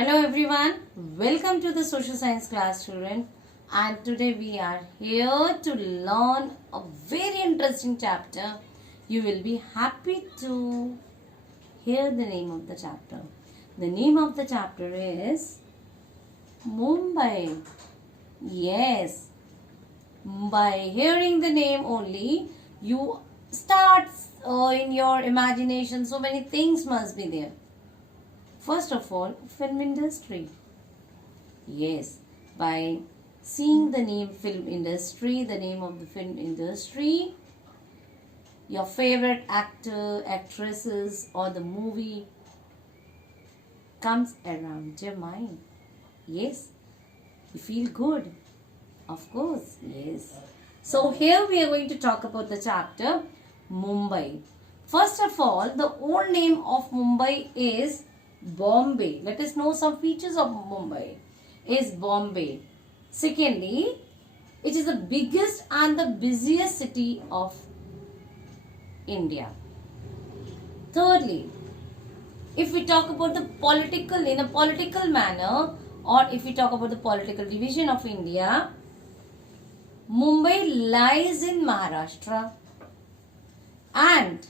Hello everyone, welcome to the social science class student, and today we are here to learn a very interesting chapter. You will be happy to hear the name of the chapter. The name of the chapter is Mumbai. Yes, by hearing the name only, you start in your imagination, so many things must be there. First of all, film industry. Yes, by seeing the name film industry, the name of the film industry, your favorite actor, actresses, or the movie comes around your mind. Yes, you feel good. Of course, yes. So here we are going to talk about the chapter Mumbai. First of all, the old name of Mumbai is Bombay. Let us know some features of Mumbai. Is Bombay. Secondly, it is the biggest and the busiest city of India. Thirdly, if we talk about the political, in a political manner, or if we talk about the political division of India, Mumbai lies in Maharashtra and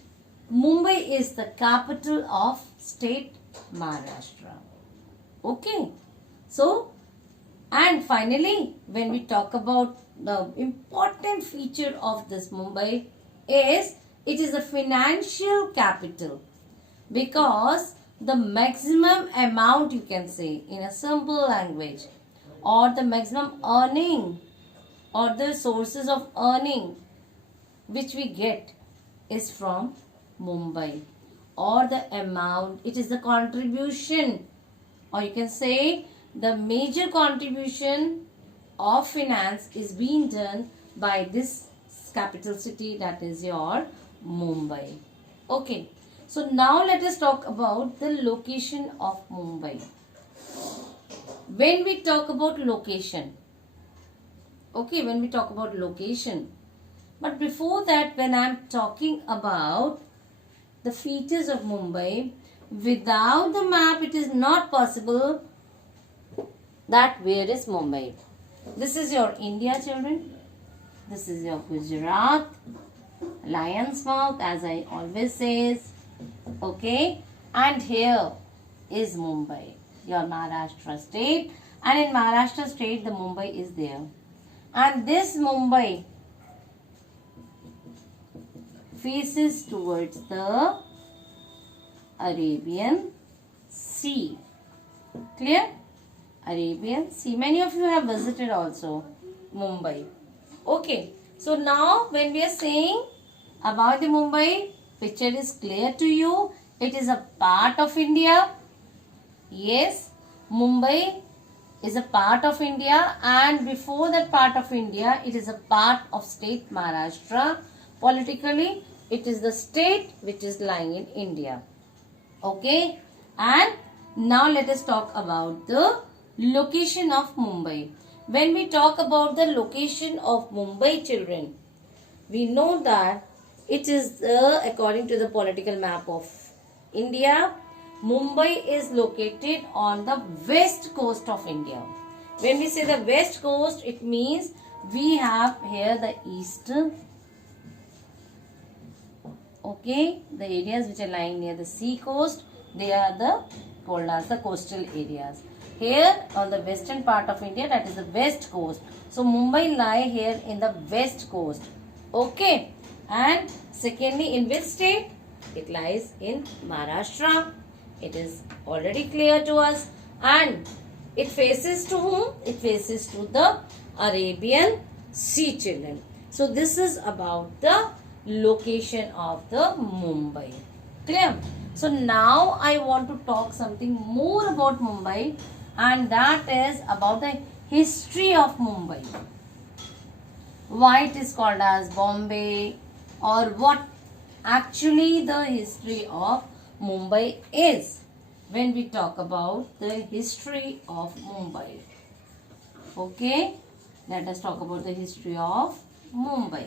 Mumbai is the capital of state Maharashtra. Okay. So, and finally, when we talk about the important feature of this Mumbai is it is a financial capital because the maximum amount, you can say in a simple language, or the maximum earning or the sources of earning which we get is from Mumbai, or the amount, it is the contribution, or you can say the major contribution of finance is being done by this capital city, that is your Mumbai. Okay, so now let us talk about the location of Mumbai. When we talk about location, okay, when we talk about location, but before that, when I am talking about the features of Mumbai, without the map it is not possible that where is Mumbai. This is your India, children. This is your Gujarat, Lion's Mouth, as I always says. Okay, and here is Mumbai, your Maharashtra state, and in Maharashtra state the Mumbai is there, and this Mumbai faces towards the Arabian Sea. Clear? Arabian Sea. Many of you have visited also Mumbai. Okay. So now when we are saying about the Mumbai, picture is clear to you. It is a part of India. Yes, Mumbai is a part of India, and before that part of India, it is a part of state Maharashtra. Politically, it is the state which is lying in India. Okay, and now let us talk about the location of Mumbai. When we talk about the location of Mumbai, children, we know that it is according to the political map of India, Mumbai is located on the west coast of India. When we say the west coast, it means we have here the eastern, okay, the areas which are lying near the sea coast, they are the called as the coastal areas. Here on the western part of India, that is the west coast. So Mumbai lie here in the west coast. Okay, and secondly, in which state? It lies in Maharashtra. It is already clear to us, and it faces to whom? It faces to the Arabian Sea, children. So this is about the location of the Mumbai. Clear? So now I want to talk something more about Mumbai, and that is about the history of Mumbai. Why it is called as Bombay, or what actually the history of Mumbai is when we talk about the history of Mumbai. Okay, let us talk about the history of Mumbai.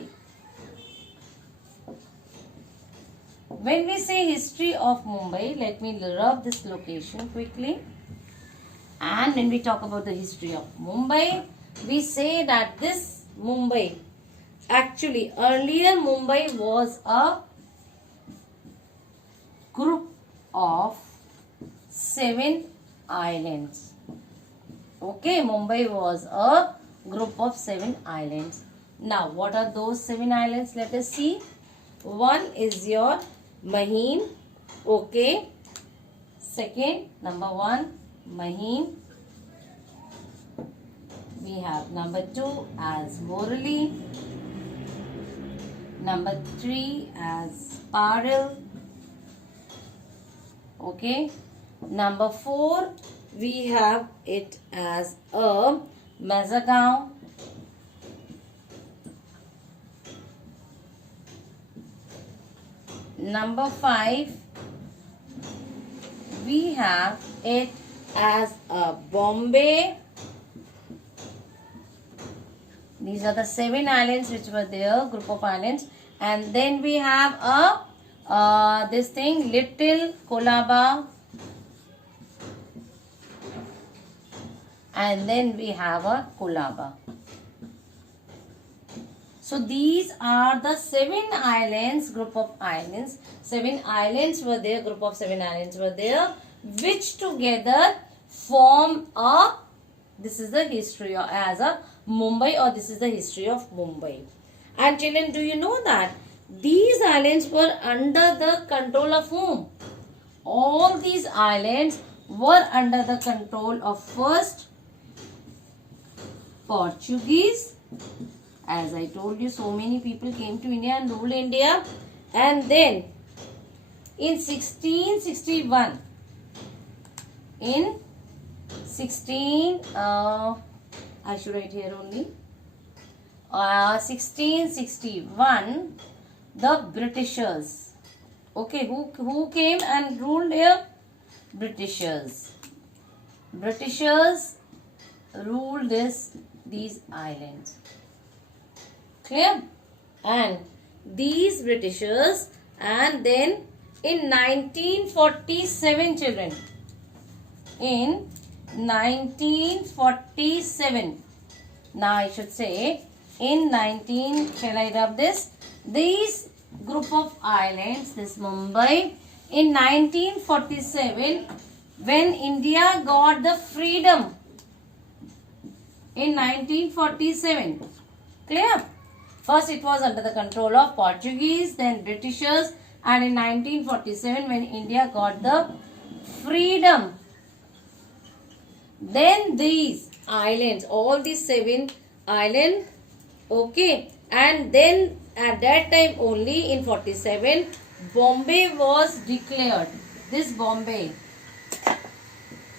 When we say history of Mumbai, let me rub this location quickly. And when we talk about the history of Mumbai, we say that this Mumbai, actually earlier Mumbai was a group of 7 islands. Okay, Mumbai was a group of 7 islands. Now, what are those 7 islands? Let us see. One is your Mahim. Okay. Second, number 1, Mahim. We have number 2 as Worli. Number 3 as Parel. Okay. Number 4, we have it as a Mazagaon. Number 5, we have it as a Bombay. These are the 7 islands which were there, group of islands. And then we have a this thing, Little Colaba. And then we have a Colaba. So these are the 7 islands, group of islands. 7 islands were there, group of 7 islands were there, which together form a, this is the history of, as a Mumbai, or this is the history of Mumbai. And children, do you know that these islands were under the control of whom? All these islands were under the control of first Portuguese. As I told you, so many people came to India and ruled India. And then in 1661, I should write here only. 1661, the Britishers. Okay, who came and ruled here? Britishers. Britishers ruled these islands. Clear? And these Britishers, and then in 1947, children, in 1947, now I should say in 19, shall I rub this? These group of islands, this Mumbai, in 1947, when India got the freedom, in 1947, clear? First it was under the control of Portuguese, then Britishers, and in 1947 when India got the freedom, then these islands, all these 7 islands, okay, and then at that time only in 47, Bombay was declared. This Bombay,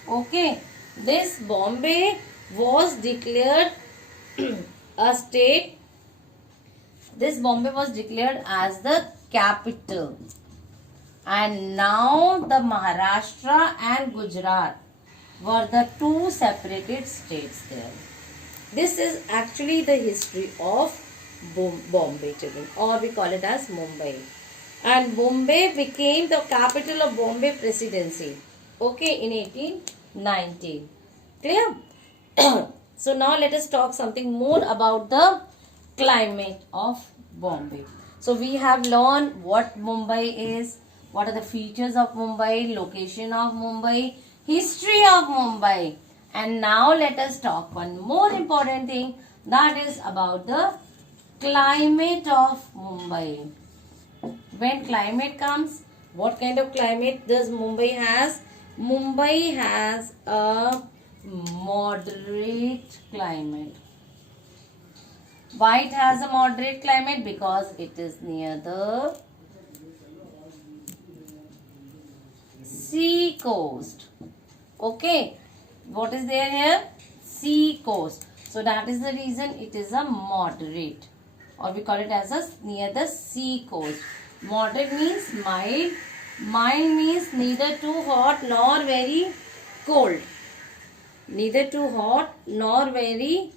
okay, this Bombay was declared a state. This Bombay was declared as the capital. And now the Maharashtra and Gujarat were the 2 separated states there. This is actually the history of Bombay, children, or we call it as Mumbai. And Bombay became the capital of Bombay Presidency, okay, in 1819. Clear? So now let us talk something more about the climate of Bombay. So we have learned what Mumbai is, what are the features of Mumbai, location of Mumbai, history of Mumbai. And now let us talk one more important thing, that is about the climate of Mumbai. When climate comes, what kind of climate does Mumbai has? Mumbai has a moderate climate. Why it has a moderate climate? Because it is near the sea coast. Okay, what is there here? Sea coast. So that is the reason it is a moderate, or we call it as a near the sea coast. Moderate means mild. Mild means neither too hot nor very cold. Neither too hot nor very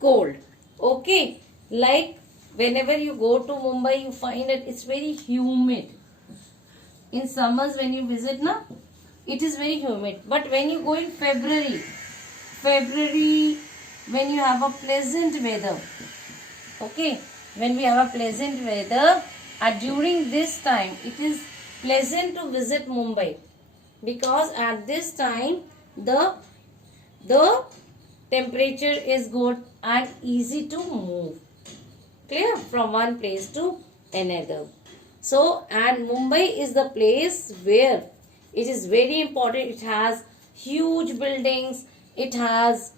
cold. Okay, like whenever you go to Mumbai, you find that it's very humid. In summers when you visit, na, it is very humid. But when you go in February, February, when you have a pleasant weather. Okay, when we have a pleasant weather, during this time it is pleasant to visit Mumbai, because at this time the temperature is good and easy to move, clear, from one place to another. So, and Mumbai is the place where it is very important. It has huge buildings, it has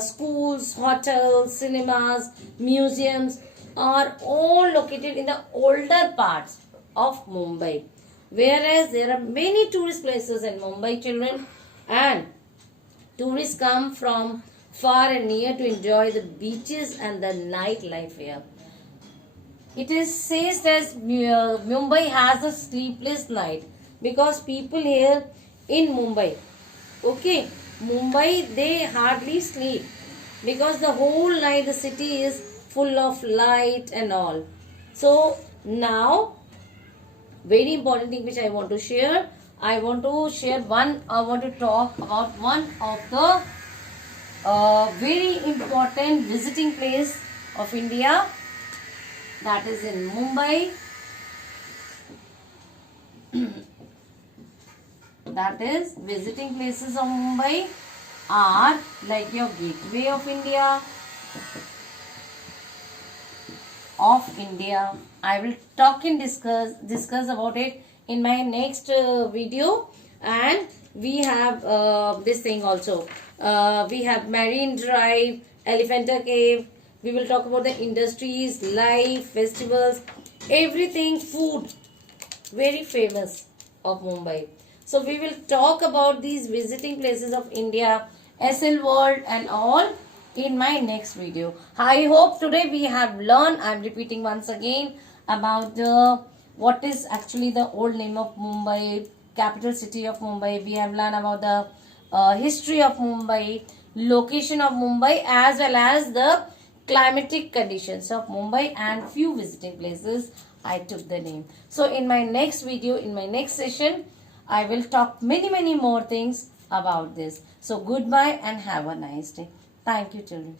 schools, hotels, cinemas, museums are all located in the older parts of Mumbai. Whereas there are many tourist places in Mumbai, children, and tourists come from far and near to enjoy the beaches and the nightlife here. It is says that Mumbai has a sleepless night because people here in Mumbai, okay, Mumbai, they hardly sleep because the whole night the city is full of light and all. So now, very important thing which I want to share. I want to talk about one of the very important visiting place of India, that is in Mumbai. That is, visiting places of Mumbai are like your gateway of India. I will talk and discuss about it in my next video. And we have this thing also. We have Marine Drive, Elephanta Cave. We will talk about the industries, life, festivals, everything, food, very famous of Mumbai. So we will talk about these visiting places of India, SL World and all in my next video. I hope today we have learned, I am repeating once again, about what is actually the old name of Mumbai, capital city of Mumbai. We have learned about the history of Mumbai, location of Mumbai, as well as the climatic conditions of Mumbai and few visiting places. I took the name. So in my next video, in my next session, I will talk many more things about this. So goodbye and have a nice day. Thank you, children.